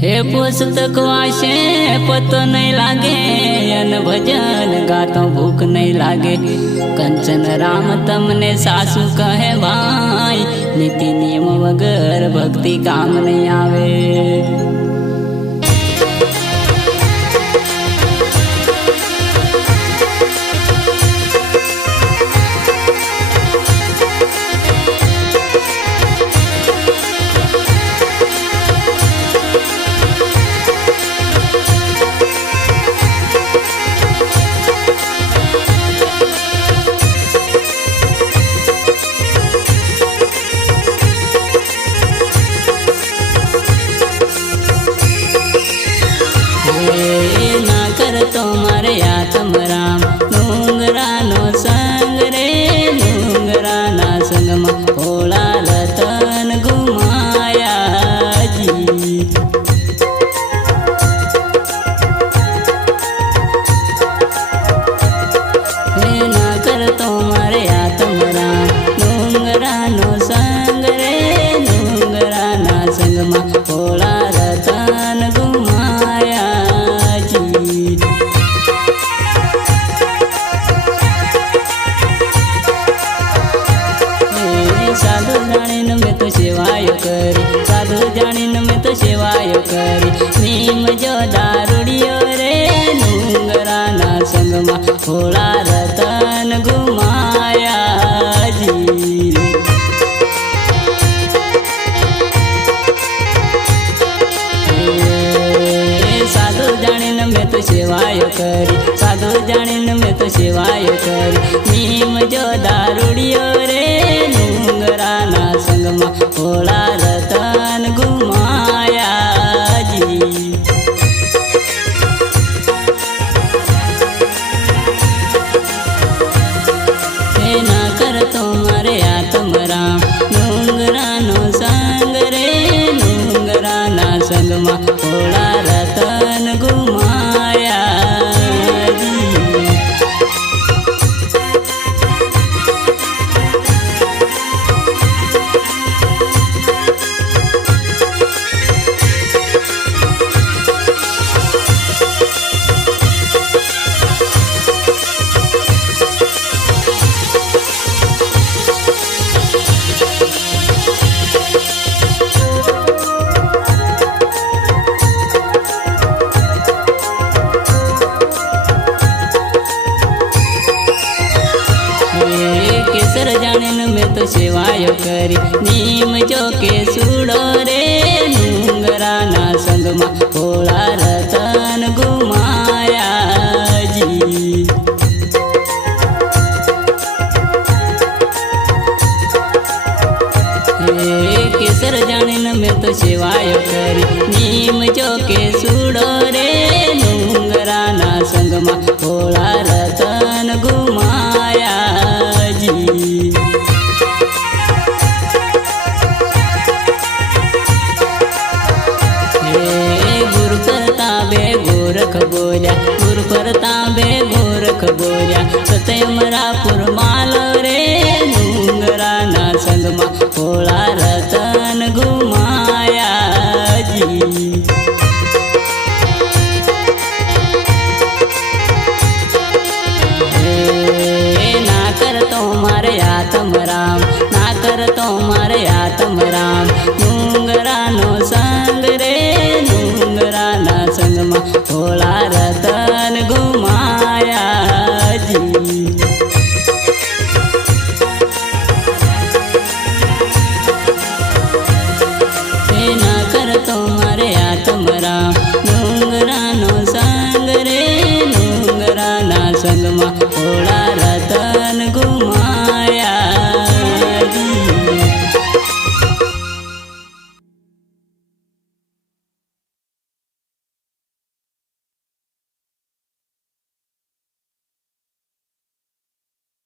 हे पुस्तक वाचे पतो नहीं लागे, अन भजन गातो भूख नहीं लागे। कंचन राम तमने सासू कहे भाई, नीति नियम वगर भक्ति काम नहीं आवे। तो मारे आत्म राम डूंगरा नो संग रे, डूंगरा ना संग में भोला रतन घुमाया जी। ना कर तो मारे आत्म राम डूंगरा नो संग रे, डूंगरा ना संग में भोला रतन घुमाया जी। साधु जाणीन में तो सेवाय करी, साधु जाणीन में तो सेवाय करी। नीम जो दारुड़ियो रे, डूंगरा ना संग में भोला रतन घुमाया जी। साधु जाणीन में तो सेवाय करी, साधु जाणीन में तो सेवाय करी। नीम जो दारुड़ियो रे, डूंगरा ना संग में भोला रतन घुमाया जी। ना कर तो मारे आत्म राम डूंगरा नो संग रे, डूंगरा ना संग में भोला रतन घुमाया जी। केसर जाणीन में तो सेवाय करी। नीम जो के सूड़ो रे, डूंगरा ना संग में भोला रतन घुमाया जी। केसर जाणीन में तो सेवाय करी। नीम जो के सूड़ो रे, डूंगरा ना संग में भोला रतन घुमाया जी। गुरु प्रतापे गोरख बोलिया, गुरु प्रतापे गोरख बोलिया। सत्यमरापुर मालो रे, डूंगरा ना संग में भोला रतन घुमाया जी। ना कर तो मारे आत्म राम, ना कर तो मारे आत्म राम डूंगरा नो संग रे,